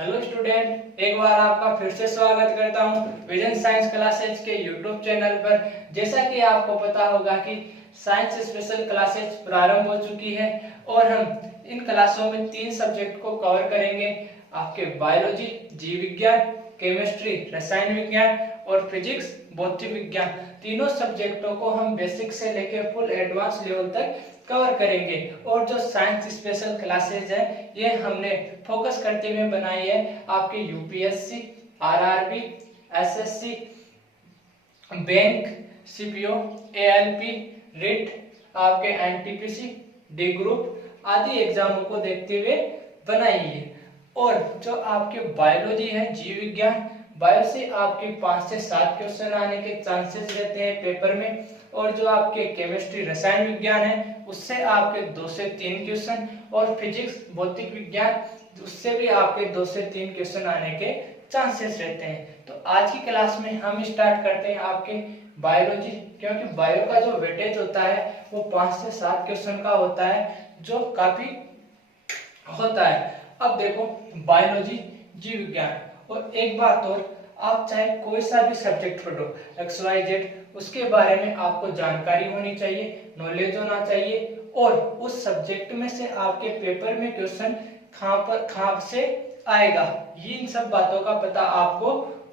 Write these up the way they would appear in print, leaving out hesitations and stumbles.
Hello student, एक बार आपका फिर से स्वागत करता हूं विजन साइंस क्लासेज के यूट्यूब चैनल पर। जैसा कि आपको पता होगा कि साइंस स्पेशल क्लासेज प्रारंभ हो चुकी है और हम इन क्लासों में 3 सब्जेक्ट को कवर करेंगे। आपके बायोलॉजी, जीव विज्ञान, केमिस्ट्री रसायन विज्ञान और फिजिक्स भौतिक विज्ञान, तीनों सब्जेक्टों को हम बेसिक से लेकर फुल एडवांस लेवल तक कवर करेंगे। और जो साइंस स्पेशल क्लासेज है ये हमने फोकस करते हुए बनाई है आपके UPSC, RRB, SSC, bank, CPO, ALP, writ, आपके एनटीपीसी, डी ग्रुप आदि एग्जामों को देखते हुए बनाई है। और जो आपके बायोलॉजी है, जीव विज्ञान, बायो से आपके 5 से 7 क्वेश्चन आने के चांसेस रहते हैं पेपर में। और जो आपके केमिस्ट्री रसायन विज्ञान है उससे आपके 2 से 3 क्वेश्चन, और फिजिक्स भौतिक विज्ञान उससे भी आपके 2 से 3 क्वेश्चन आने के चांसेस रहते हैं। तो आज की क्लास में हम स्टार्ट करते हैं आपके बायोलॉजी, क्योंकि बायो का जो वेटेज होता है वो 5 से 7 क्वेश्चन का होता है, जो काफी होता है। अब देखो, बायोलॉजी, जीव विज्ञान, और एक बात और, आप चाहे कोई सा भी सब्जेक्ट पढ़ो, XYZ, उसके बारे में आपको जानकारी होनी चाहिए, नॉलेज होना चाहिए। और उस सब्जेक्ट में से आपके पेपर में क्वेश्चन कहां से आएगा, ये इन सब बातों का पता आपको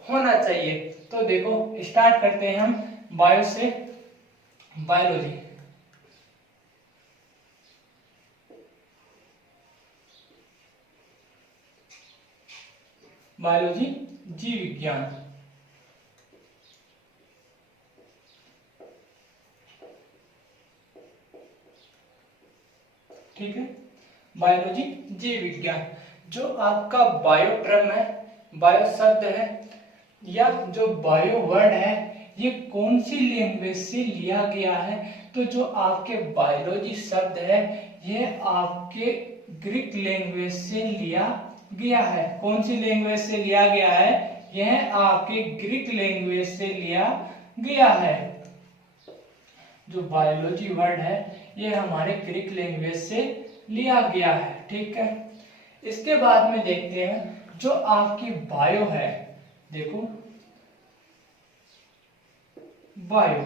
होना चाहिए। तो देखो, स्टार्ट करते हैं हम बायो से। बायोलॉजी, बायोलॉजी जीव विज्ञान। ठीक है, बायोलॉजी जीव विज्ञान। जो आपका बायो टर्म है, बायो शब्द है, या जो बायो वर्ड है, ये कौन सी लैंग्वेज से लिया गया है? तो जो आपके बायोलॉजी शब्द है ये आपके ग्रीक लैंग्वेज से लिया गया है। कौन सी लैंग्वेज से लिया गया है? यह आपके ग्रीक लैंग्वेज से लिया गया है। जो बायोलॉजी वर्ड है ये हमारे ग्रीक लैंग्वेज से लिया गया है। ठीक है, इसके बाद में देखते हैं जो आपकी बायो है। देखो, बायो,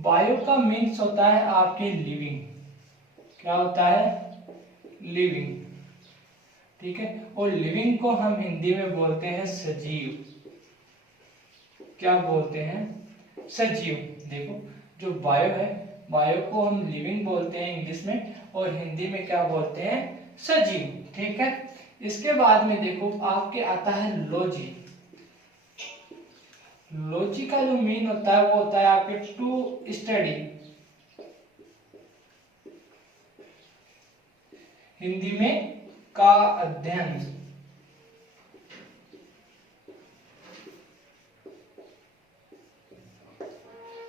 बायो का मीन्स होता है आपके लिविंग। क्या होता है? लिविंग। ठीक है, और लिविंग को हम हिंदी में बोलते हैं सजीव। क्या बोलते हैं? सजीव। देखो, जो बायो है, बायो को हम लिविंग बोलते हैं इंग्लिश में, और हिंदी में क्या बोलते हैं? सजीव। ठीक है, इसके बाद में देखो आपके आता है लॉजी। लॉजी का जो मीन होता है वो होता है आपके टू स्टडी। हिंदी में का अध्ययन।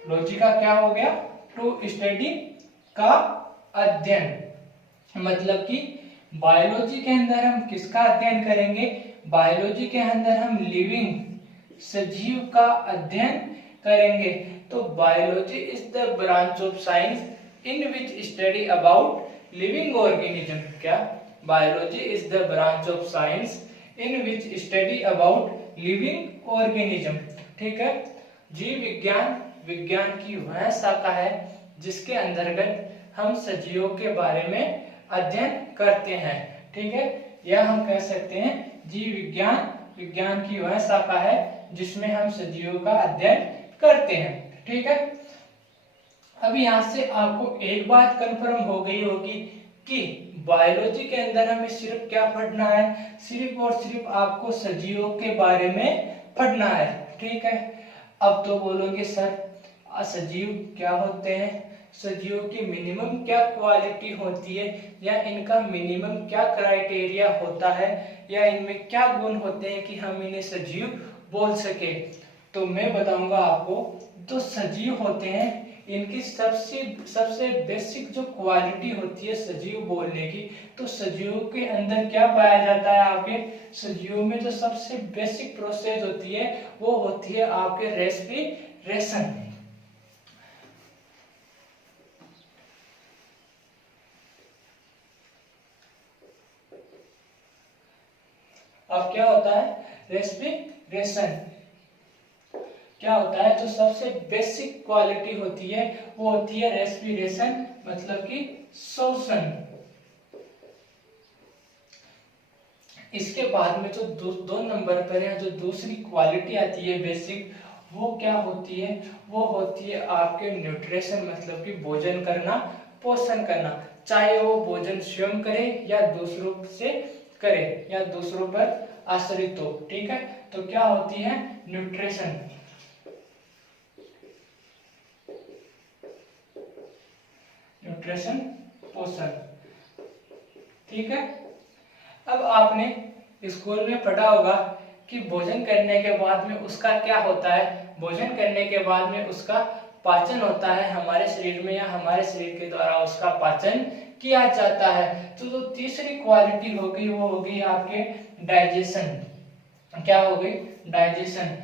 लॉजी का क्या हो गया? टू स्टडी, का अध्ययन। मतलब कि बायोलॉजी के अंदर हम किसका अध्ययन करेंगे? बायोलॉजी के अंदर हम लिविंग, सजीव का अध्ययन करेंगे। तो biology is the branch of science in which study about living organism. क्या? Biology is the branch of science in which study about living organism. ठीक है, जीव विज्ञान विज्ञान की वह शाखा है जिसके अंतर्गत हम सजीवों के बारे में अध्ययन करते हैं। ठीक है, यह हम कह सकते हैं जीव विज्ञान विज्ञान की वह शाखा है जिसमें हम सजीवों का अध्ययन करते हैं। ठीक है, अब यहाँ से आपको एक बात कंफर्म हो गई होगी कि बायोलॉजी के अंदर हमें सिर्फ क्या पढ़ना है? सिर्फ और सिर्फ आपको सजीवों के बारे में पढ़ना है। ठीक है, अब तो बोलोगे सर सजीव क्या होते हैं, सजीवों की मिनिमम क्या क्वालिटी होती है, या इनका मिनिमम क्या क्राइटेरिया होता है, या इनमें क्या गुण होते हैं कि हम इन्हें सजीव बोल सके? तो मैं बताऊंगा आपको, जो सजीव होते हैं इनकी सबसे बेसिक जो क्वालिटी होती है सजीव बोलने की, तो सजीवों के अंदर क्या पाया जाता है? आपके सजीवों में जो सबसे बेसिक प्रोसेस होती है वो होती है आपके रेस्पिरेशन। अब क्या होता है, रेस्पिरेशन क्या होता है, जो सबसे बेसिक क्वालिटी होती है वो होती है रेस्पिरेशन, मतलब कि श्वसन। इसके बाद में जो दो नंबर पर है जो दूसरी क्वालिटी आती है बेसिक, वो क्या होती है, वो होती है आपके न्यूट्रिशन, मतलब कि भोजन करना, पोषण करना, चाहे वो भोजन स्वयं करे या दूसरों से करे या दूसरों पर आश्रित हो। ठीक है, तो क्या होती है, न्यूट्रिशन, न्यूट्रिशन पोषण। ठीक है, अब आपने स्कूल में पढ़ा होगा कि भोजन करने के बाद में उसका क्या होता है, भोजन करने के बाद में उसका पाचन होता है हमारे शरीर में, या हमारे शरीर के द्वारा उसका पाचन किया जाता है। तो जो तीसरी क्वालिटी होगी वो होगी आपके डाइजेशन। क्या होगी, डाइजेशन।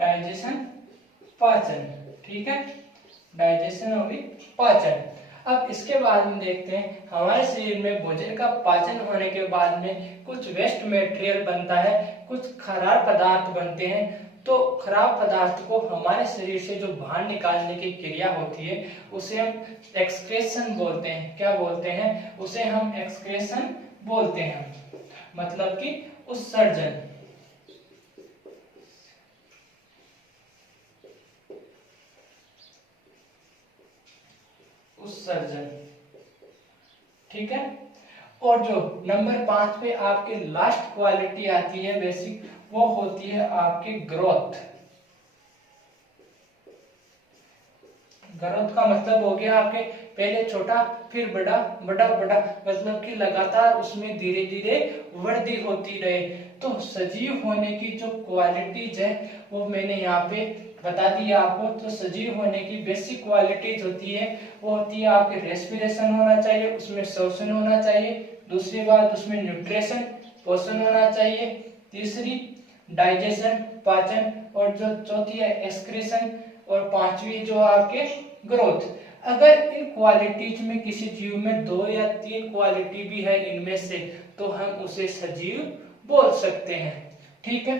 डाइजेशन पाचन। ठीक है, डाइजेशन होगी पाचन। अब इसके बाद में देखते हैं हमारे शरीर में भोजन का पाचन होने के बाद में कुछ वेस्ट मटेरियल बनता है, कुछ खराब पदार्थ बनते हैं। तो खराब पदार्थ को हमारे शरीर से जो बाहर निकालने की क्रिया होती है उसे हम एक्सक्रेशन बोलते हैं। क्या बोलते हैं, उसे हम एक्सक्रेशन बोलते हैं, मतलब कि उत्सर्जन। उत्सर्जन। ठीक है, और जो नंबर 5 पे आपके लास्ट क्वालिटी आती है बेसिक, वो होती है आपकी ग्रोथ। ग्रोथ का मतलब हो गया आपके पहले छोटा फिर बड़ा, बड़ा बड़ा, मतलब कि लगातार उसमें धीरे धीरे वृद्धि होती रहे। तो सजीव होने की जो क्वालिटीज है वो मैंने यहाँ पे बता दिया आपको। तो सजीव होने की बेसिक क्वालिटीज होती है वो होती है आपके रेस्पिरेशन होना चाहिए, उसमें श्वसन होना चाहिए, दूसरी बात उसमें न्यूट्रिशन पोषण होना चाहिए, तीसरी डाइजेशन पाचन, और जो चौथी है एक्सक्रीशन, और पांचवी जो आपके ग्रोथ। अगर इन क्वालिटीज में किसी जीव में 2 या 3 क्वालिटी भी है इनमें से, तो हम उसे सजीव बोल सकते हैं। ठीक है,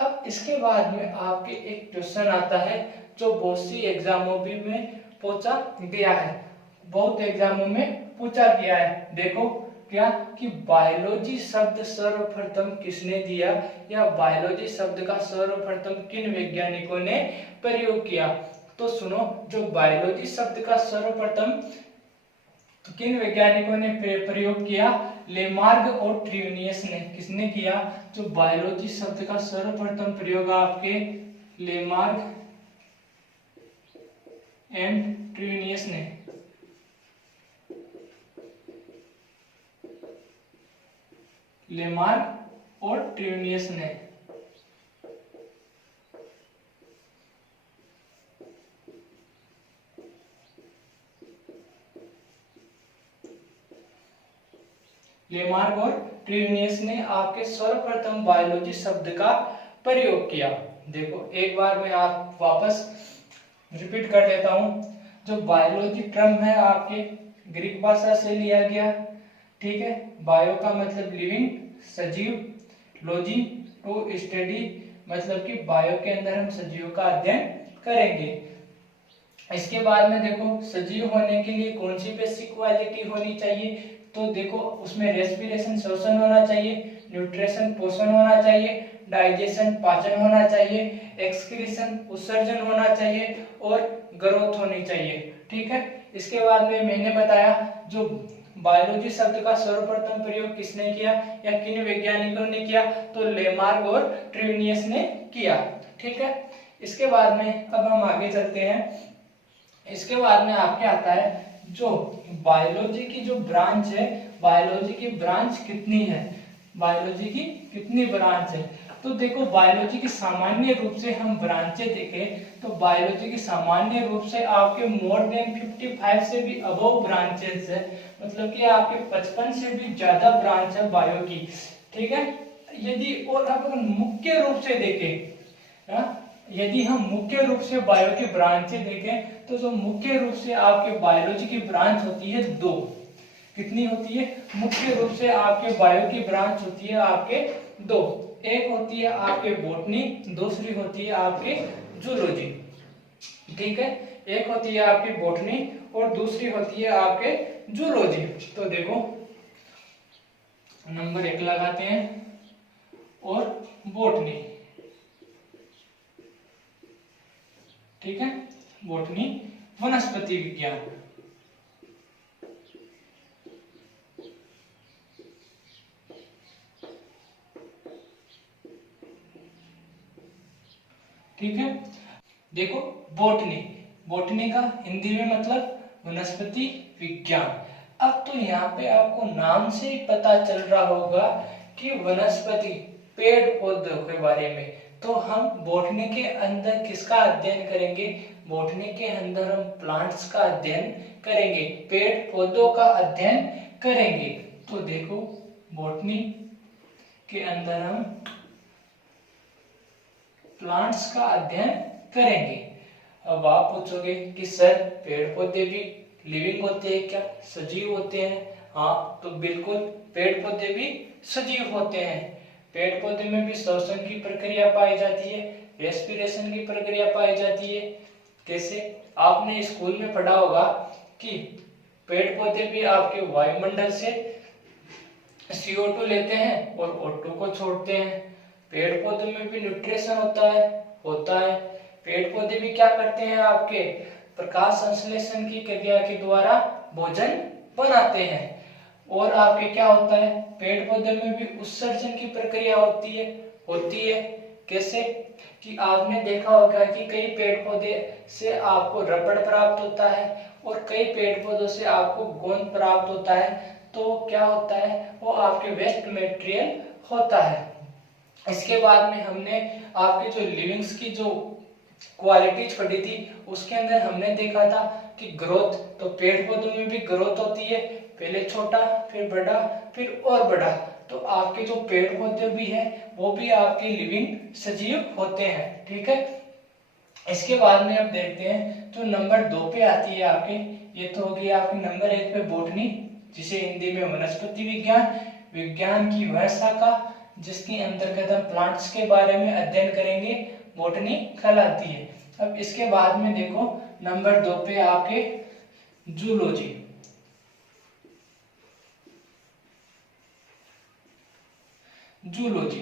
अब इसके बाद में आपके एक क्वेश्चन आता है जो बहुत सी एग्जामों में पूछा गया है, बहुत एग्जामों में पूछा गया है। देखो क्या कि बायोलॉजी शब्द सर्वप्रथम किसने दिया, या बायोलॉजी शब्द का सर्वप्रथम किन वैज्ञानिकों ने प्रयोग किया। तो सुनो, जो बायोलॉजी शब्द का सर्वप्रथम किन वैज्ञानिकों ने प्रयोग किया, लेमार्क और ट्रिनियस ने। किसने किया, जो बायोलॉजी शब्द का सर्वप्रथम प्रयोग आपके लेमार्क एंड ट्रिनियस ने। लेमार्क और ट्रिनियस ने। लेमार्क और ट्रिनियस ने आपके सर्वप्रथम बायोलॉजी शब्द का प्रयोग किया। देखो एक बार मैं आप वापस रिपीट कर देता हूं। जो बायोलॉजी टर्म है आपके ग्रीक भाषा से लिया गया। ठीक है, बायो का मतलब लिविंग, सजीव, लॉजी टू स्टडी, मतलब कि बायो के अंदर हम सजीव का अध्ययन करेंगे। इसके बाद में देखो सजीव होने के लिए कौन सी बेसिक क्वालिटी होनी चाहिए, तो देखो उसमें रेस्पिरेशन श्वसन होना चाहिए, न्यूट्रिशन पोषण होना चाहिए, डाइजेशन पाचन होना चाहिए, एक्सक्रीशन उत्सर्जन होना चाहिए, और ग्रोथ होनी चाहिए। ठीक है, इसके बाद में मैंने बताया जो बायोलॉजी शब्द का सर्वप्रथम प्रयोग किसने किया या किन वैज्ञानिकों ने किया, तो लेमार्क और ट्रिनियस ने किया। ठीक है, इसके बाद में अब हम आगे चलते हैं। इसके बाद में आपके आता है जो बायोलॉजी की जो ब्रांच है, बायोलॉजी की ब्रांच कितनी है, बायोलॉजी की कितनी ब्रांच है। तो देखो बायोलॉजी की सामान्य रूप से हम ब्रांचें देखें तो बायोलॉजी की सामान्य रूप से आपके मोर देन 55 से भी अबव ब्रांचेस है, मतलब कि आपके 55 से भी ज्यादा ब्रांच है बायो की। ठीक है, यदि और अगर मुख्य रूप से देखें, यदि हम मुख्य रूप से बायो की ब्रांचें देखें तो जो मुख्य रूप से आपके बायोलॉजी की ब्रांच होती है 2। कितनी होती है? मुख्य रूप से आपके बायो की ब्रांच होती है आपके दो, एक होती है आपके बॉटनी, दूसरी होती है आपकी जूलॉजी। ठीक है, एक होती है आपकी बॉटनी और दूसरी होती है आपके जूलॉजी। तो देखो नंबर 1 लगाते हैं और बॉटनी। ठीक है, बॉटनी वनस्पति विज्ञान। ठीक है, देखो बॉटनी, बॉटनी का हिंदी में मतलब वनस्पति विज्ञान। अब तो यहाँ पे आपको नाम से ही पता चल रहा होगा कि वनस्पति पेड़ पौधों के बारे में। तो हम बॉटनी के अंदर किसका अध्ययन करेंगे? बॉटनी के अंदर हम प्लांट्स का अध्ययन करेंगे, पेड़ पौधों का अध्ययन करेंगे। तो देखो बॉटनी के अंदर हम प्लांट्स का अध्ययन करेंगे। अब आप पूछोगे कि सर पेड़ पौधे भी लिविंग होते हैं क्या, सजीव होते हैं? हाँ, तो बिल्कुल पेड़ पौधे भी सजीव होते हैं। पेड़ पौधे में भी श्वसन की प्रक्रिया पाई जाती है, रेस्पिरेशन की प्रक्रिया पाई जाती है। कैसे? आपने स्कूल में पढ़ा होगा कि पेड़ पौधे भी आपके वायुमंडल से CO2 लेते हैं और O2 को छोड़ते हैं। पेड़ पौधों में भी न्यूट्रिशन होता है। पेड़ पौधे भी क्या करते हैं? आपके प्रकाश संश्लेषण की क्रिया के द्वारा भोजन बनाते हैं। और आपके क्या होता है? पेड़ पौधे में भी उत्सर्जन की प्रक्रिया होती है। कैसे? कि आपने देखा होगा कि कई पेड़ पौधे से आपको रबड़ प्राप्त होता है और कई पेड़ पौधों से आपको गोंद प्राप्त होता है। तो क्या होता है? वो आपके वेस्ट मटेरियल होता है। इसके बाद में हमने आपके जो लिविंग्स की जो क्वालिटीज पढ़ी थी, उसके अंदर हमने देखा था कि ग्रोथ, तो पेड़ पौधों में भी ग्रोथ होती है, पहले छोटा फिर बड़ा फिर और बड़ा। तो आपके जो पेड़ पौधे भी हैं वो भी आपके लिविंग सजीव होते हैं। ठीक है, इसके बाद में अब देखते हैं जो नंबर 2 पे आती है आपके, ये तो होगी आपकी नंबर 1 पे बॉटनी, जिसे हिंदी में वनस्पति विज्ञान, विज्ञान की वह शाखा जिसके अंतर्गत हम प्लांट्स के बारे में अध्ययन करेंगे, बॉटनी कहलाती है। अब इसके बाद में देखो नंबर 2 पे आपके जूलॉजी। जूलॉजी,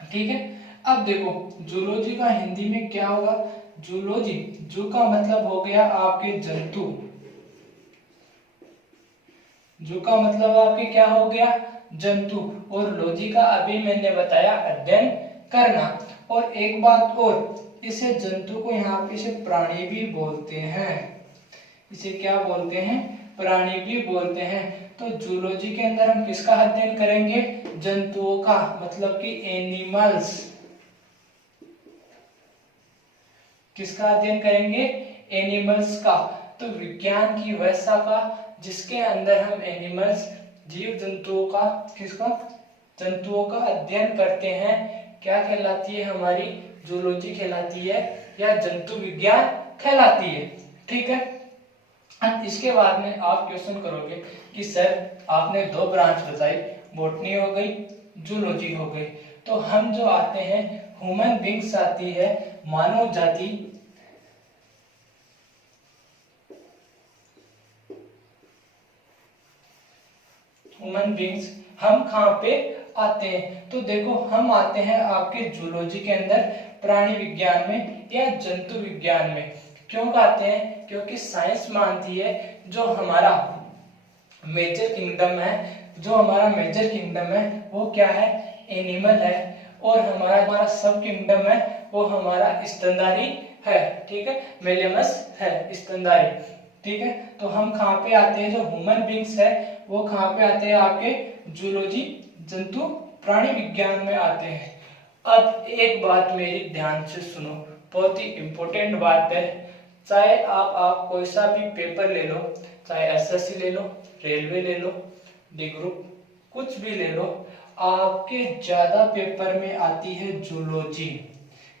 ठीक है। अब देखो जूलॉजी का हिंदी में क्या होगा? जूलॉजी, जू का मतलब हो गया आपके जंतु, जू का मतलब आपके क्या हो गया? जंतु। और लॉजी का अभी मैंने बताया अध्ययन करना। और एक बात और, इसे जंतु को यहाँ पे इसे प्राणी भी बोलते हैं। इसे क्या बोलते हैं? प्राणी भी बोलते हैं। तो जूलॉजी के अंदर हम किसका अध्ययन करेंगे? जंतुओं का, मतलब कि एनिमल्स। किसका अध्ययन करेंगे? एनिमल्स का। तो विज्ञान की वह शाखा जिसके अंदर हम एनिमल्स, जीव जंतुओं का, किसका? जंतुओं का अध्ययन करते हैं, क्या कहलाती है? हमारी जूलॉजी कहलाती है या जंतु विज्ञान कहलाती है। ठीक है, इसके बाद में आप क्वेश्चन करोगे कि सर आपने 2 ब्रांच बताई, बॉटनी हो गई, जूलॉजी हो गई। तो हम जो आते हैं ह्यूमन बींग्स आती है, मानव जाति। ह्यूमन बींग्स हम कहाँ पे आते हैं? तो देखो हम आते हैं आपके जूलॉजी के अंदर, प्राणी विज्ञान में या जंतु विज्ञान में। क्यों आते हैं? क्योंकि साइंस मानती है जो हमारा मेजर किंगडम है, वो क्या है? एनिमल है। और हमारा सब किंगडम है वो हमारा स्तनधारी है। ठीक है, मेलेमस है, स्तनधारी। ठीक है, तो हम कहाँ पे आते हैं? जो ह्यूमन बींग्स है वो कहाँ पे आते हैं? आपके जूलॉजी, जंतु प्राणी विज्ञान में आते हैं। अब एक बात मेरी ध्यान से सुनो, बहुत ही इंपॉर्टेंट बात है। चाहे आप कोई सा भी पेपर ले लो, चाहे SSC ले लो, रेलवे ले लो, डी ग्रुप, कुछ भी ले लो, आपके ज्यादा पेपर में आती है जूलॉजी।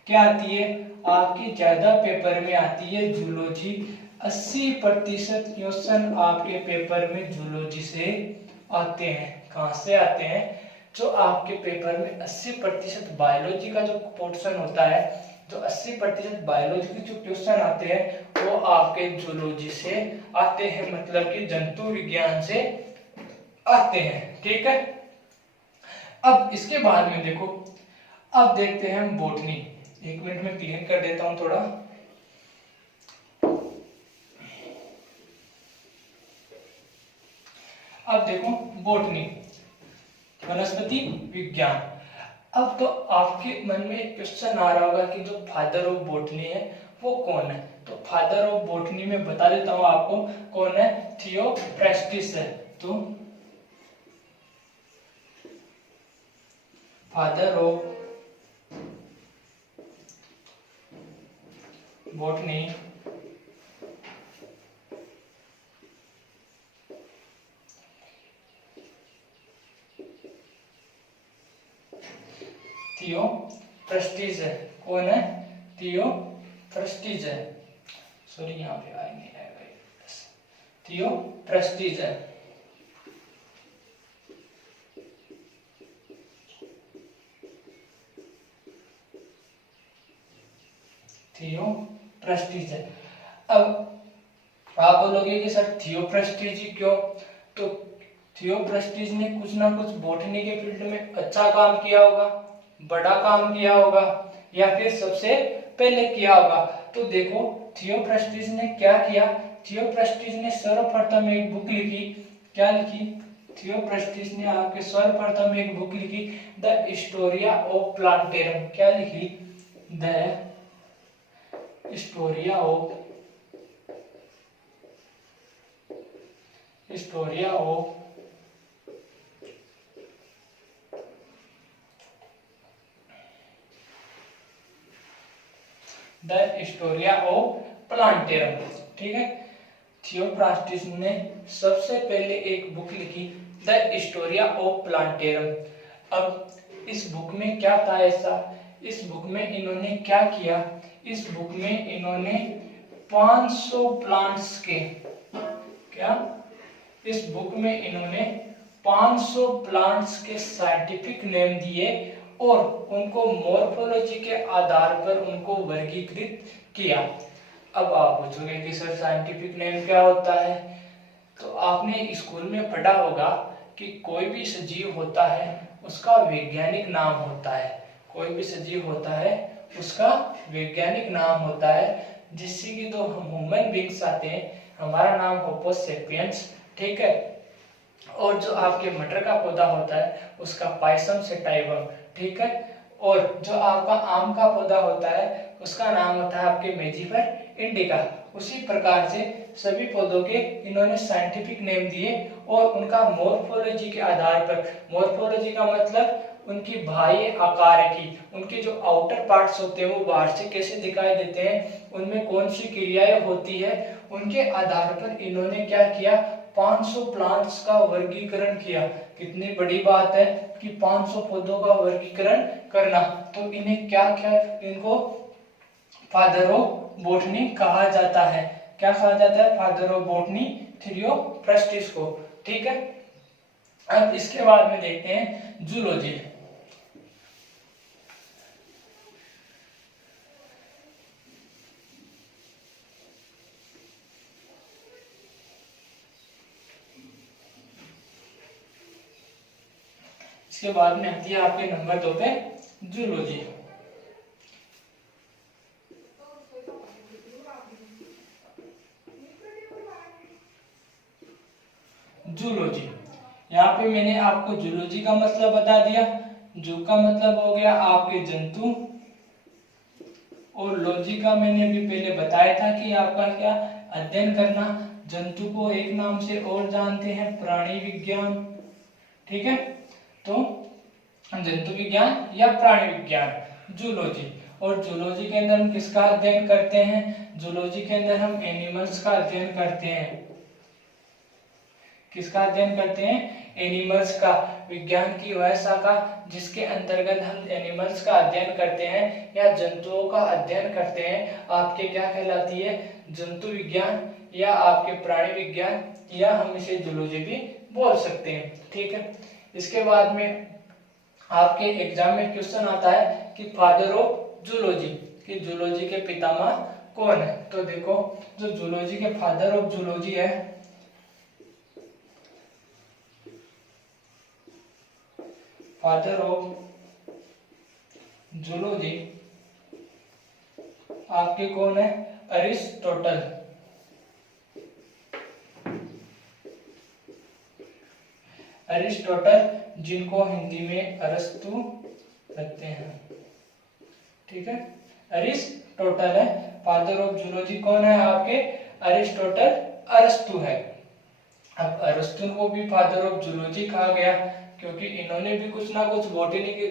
क्या आती है? आपकी ज्यादा पेपर में आती है जूलॉजी। 80% क्वेश्चन आपके पेपर में जूलॉजी से आते हैं। कहाँ से आते हैं? जो आपके पेपर में 80% बायोलॉजी का जो पोर्शन होता है, जो 80% बायोलॉजी के जो क्वेश्चन आते हैं वो आपके जूलॉजी से आते हैं, मतलब कि जंतु विज्ञान से आते हैं। ठीक है, अब इसके बाद में देखो, अब देखते हैं हम बॉटनी। एक मिनट में क्लीन कर देता हूं थोड़ा। अब देखो बॉटनी, वनस्पति विज्ञान। अब तो आपके मन में एक क्वेश्चन आ रहा होगा कि जो फादर ऑफ बॉटनी है वो कौन है? तो फादर ऑफ बॉटनी में बता देता हूं आपको कौन है, थियोफ्रास्टस है। तो फादर ऑफ बॉटनी थियोफ्रास्टस है। कौन है? थियोफ्रास्टस है। सॉरी, यहाँ पे आई नहीं आएगा, थियोफ्रास्टस है। थियोफ्रास्टस है। अब आप बोलोगे कि सर थियोफ्रास्टस जी क्यों? तो थियोफ्रास्टस ने कुछ ना कुछ बॉटनी के फील्ड में अच्छा काम किया होगा, बड़ा काम किया होगा, या फिर सबसे पहले किया होगा। तो देखो थियोफ्रास्टस ने क्या किया, थियोफ्रास्टस ने सर्वप्रथम एक बुक लिखी। क्या लिखी? थियोफ्रास्टस ने आपके सर्वप्रथम एक बुक लिखी, द हिस्टोरिया ऑफ प्लांटेरम। क्या लिखी? The Historia of the Historia of plantarum. ठीक है, थियोफ्रास्टस ने सबसे पहले एक बुक लिखी, द हिस्टोरिया ऑफ प्लांटेरम। अब इस बुक में क्या था ऐसा? इस बुक में इन्होंने क्या किया? इस बुक में इन्होंने 500 प्लांट्स के, क्या, इस बुक में इन्होंने 500 प्लांट्स के साइंटिफिक नेम दिए और उनको मॉर्फोलॉजी के आधार पर उनको वर्गीकृत किया। अब आप पूछोगे कि सर साइंटिफिक नेम क्या होता है? तो आपने स्कूल में पढ़ा होगा कि कोई भी सजीव होता है उसका वैज्ञानिक नाम होता है। कोई भी सजीव होता है उसका वैज्ञानिक नाम होता है। जिससे कि तो हम ह्यूमन बींग्स आते हैं, हमारा नाम होमो सेपियंस। ठीक है, और जो आपके मटर का पौधा होता है उसका पाइसम सेटाइवम। ठीक है, और जो आपका आम का पौधा होता है उसका नाम होता है आपके मेजिफर इंडिका। उसी प्रकार से सभी पौधों के इन्होंने साइंटिफिक नेम दिए और उनका मॉर्फोलॉजी के आधार पर, मॉर्फोलॉजी का मतलब उनकी बाह्य आकार की, उनके जो आउटर पार्ट्स होते हैं वो बाहर से कैसे दिखाई देते हैं, उनमें कौन सी क्रियाएं होती है, उनके आधार पर इन्होंने क्या किया, 500 प्लांट्स का वर्गीकरण किया। कितनी बड़ी बात है कि 500 पौधों का वर्गीकरण करना। तो इन्हें क्या क्या, इनको फादर ऑफ बॉटनी कहा जाता है। क्या कहा जाता है? फादर ऑफ बॉटनी थियोफ्रास्टस को। ठीक है, अब इसके बाद में देखते हैं जूलॉजी। इसके बाद में आती है आपके नंबर 2 पे जूलॉजी। जूलॉजी, यहाँ पे मैंने आपको जूलॉजी का मतलब बता दिया। जू का मतलब हो गया आपके जंतु, और लॉजी का मैंने भी पहले बताया था कि आपका क्या, अध्ययन करना। जंतु को एक नाम से और जानते हैं प्राणी विज्ञान। ठीक है, तो जंतु विज्ञान या प्राणी विज्ञान जूलॉजी। और जूलॉजी के अंदर हम किसका अध्ययन करते हैं? जूलॉजी के अंदर हम एनिमल्स का अध्ययन करते हैं। किसका अध्ययन करते हैं? एनिमल्स का। विज्ञान की वह शाखा जिसके अंतर्गत हम एनिमल्स का अध्ययन करते हैं या जंतुओं का अध्ययन करते हैं, आपके क्या कहलाती है? जंतु विज्ञान या आपके प्राणी विज्ञान, या हम इसे जूलॉजी भी बोल सकते हैं। ठीक है, इसके बाद में आपके एग्जाम में क्वेश्चन आता है कि फादर ऑफ जूलॉजी, कि जूलॉजी के पितामह कौन है। तो देखो, जो जूलॉजी के फादर ऑफ जूलॉजी है, फादर ऑफ जूलॉजी आपके कौन है, अरिस्टोटल। अरिस्टोटल, जिनको हिंदी में अरस्तु कहते हैं। ठीक है, अरिस्टोटल है फादर ऑफ जूलॉजी। कौन है आपके, अरिस्टोटल, अरस्तु है। अब अरस्तु को भी फादर ऑफ जूलॉजी कहा गया क्योंकि इन्होंने भी कुछ ना कुछ बॉटनी के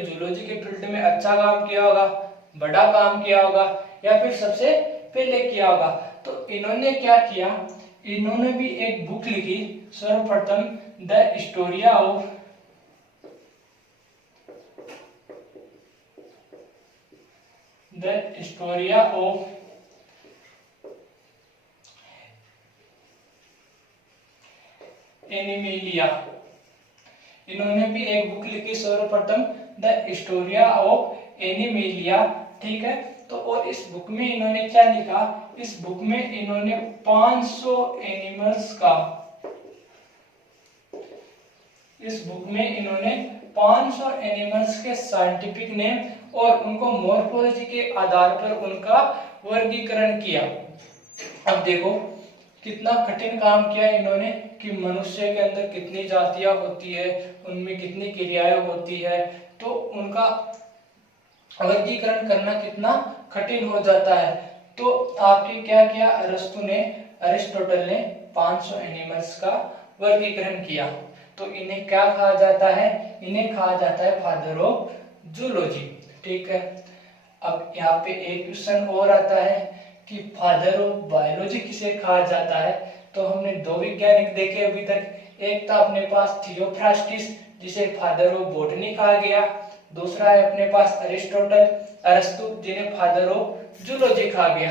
जूलॉजी के फील्ड में अच्छा काम किया होगा, बड़ा काम किया होगा, या फिर सबसे पहले किया होगा। तो इन्होंने क्या किया, इन्होंने भी एक बुक लिखी सर्वप्रथम, द हिस्टोरिया ऑफ एनिमिलिया। इन्होंने भी एक बुक लिखी सर्वप्रथम, द हिस्टोरिया ऑफ एनिमिलिया। ठीक है, तो और इस बुक में इन्होंने क्या लिखा, इस बुक में इन्होंने 500 एनिमल्स का, इस बुक में इन्होंने 500 एनिमल्स के साइंटिफिक नेम और उनको मॉर्फोलॉजी के आधार पर उनका वर्गीकरण किया। अब देखो कितना कठिन काम किया इन्होंने, कि मनुष्य के अंदर कितनी जातियां होती है, उनमें कितनी क्रियाएं होती है, तो उनका वर्गीकरण करना कितना कठिन हो जाता है। तो आपने क्या किया, अरिस्टोटल ने 500 एनिमल्स का वर्गीकरण किया। तो इन्हें क्या कहा जाता है, इन्हें कहा जाता है फादर ऑफ जूलॉजी। ठीक है, अब यहाँ पे एक क्वेश्चन और आता है कि फादर ऑफ बायोलॉजी किसे कहा जाता है। तो हमने दो वैज्ञानिक देखे अभी तक, एक था अपने पास थियोफ्रास्टिस, जिसे फादर ऑफ बॉटनी कहा गया, दूसरा है अपने पास अरिस्टोटल, अरस्तु, जिन्हें फादर ऑफ जूलॉजी कहा गया।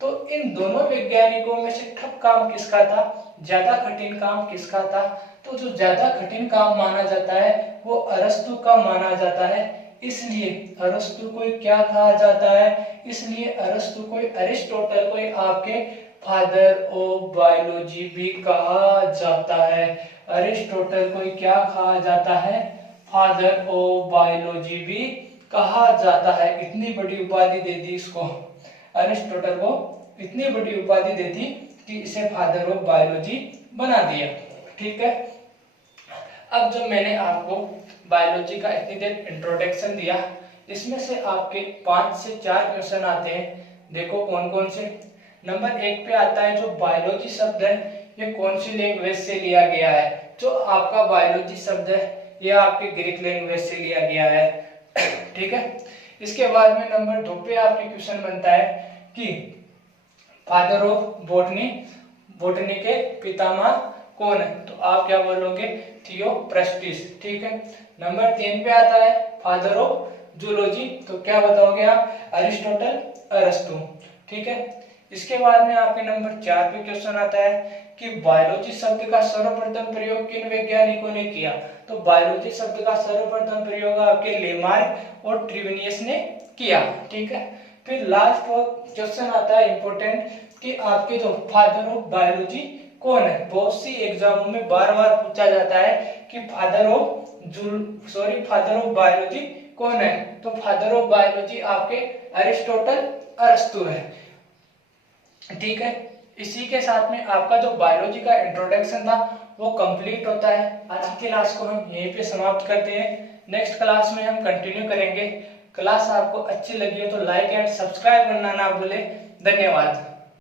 तो इन दोनों वैज्ञानिकों में से ठप काम किसका था, ज्यादा कठिन काम किसका था। तो जो ज्यादा कठिन काम माना जाता है वो अरस्तु का माना जाता है, इसलिए अरस्तु को क्या कहा जाता है, इसलिए अरस्तु को, अरिस्टोटल को आपके फादर ऑफ बायोलॉजी भी कहा जाता है। अरिस्टोटल को क्या कहा जाता है, फादर ऑफ बायोलॉजी भी कहा जाता है। इतनी बड़ी उपाधि दे दी इसको, अरिस्टोटल को इतनी बड़ी उपाधि दे दी कि इसे फादर ऑफ बायोलॉजी बना दिया। ठीक है, अब जब मैंने आपको बायोलॉजी का इतनी देर इंट्रोडक्शन दिया, इसमें से आपके 5 से 4 क्वेश्चन आते हैं। देखो कौन कौन से। नंबर 1 पे आता है जो बायोलॉजी शब्द है ये कौन सी लैंग्वेज से लिया गया है। जो आपका बायोलॉजी शब्द है ये आपके ग्रीक लैंग्वेज से लिया गया है। ठीक है, इसके बाद में नंबर 2 पे आपके क्वेश्चन बनता है कि फादर ऑफ बॉटनी, बॉटनी के पितामह कौन है। तो आप क्या बोलोगे, थियोफ्रास्टिस। ठीक है, नंबर 3 पे आता है फादर ऑफ जूलॉजी, तो क्या बताओगे आप, अरिस्टोटल, अरस्तु। ठीक है, इसके बाद में आपके नंबर 4 पे क्वेश्चन आता है कि बायोलॉजी शब्द का सर्वप्रथम प्रयोग किन वैज्ञानिकों ने किया। तो बायोलॉजी शब्द का सर्वप्रथम प्रयोग आपके लेमार्क और ट्रिवेनियस ने किया। ठीक है, फिर लास्ट क्वेश्चन आता है इंपॉर्टेंट कि आपके जो फादर ऑफ बायोलॉजी कौन है। बहुत सी एग्जामों में बार बार पूछा जाता है कि फादर ऑफ बायोलॉजी कौन है। तो फादर ऑफ बायोलॉजी आपके अरिस्टोटल, अरस्तु है। ठीक है, इसी के साथ में आपका जो बायोलॉजी का इंट्रोडक्शन था वो कंप्लीट होता है। आज की क्लास को हम यहीं पे समाप्त करते हैं। नेक्स्ट क्लास में हम कंटिन्यू करेंगे। क्लास आपको अच्छी लगी हो तो लाइक एंड सब्सक्राइब करना ना भूले। धन्यवाद।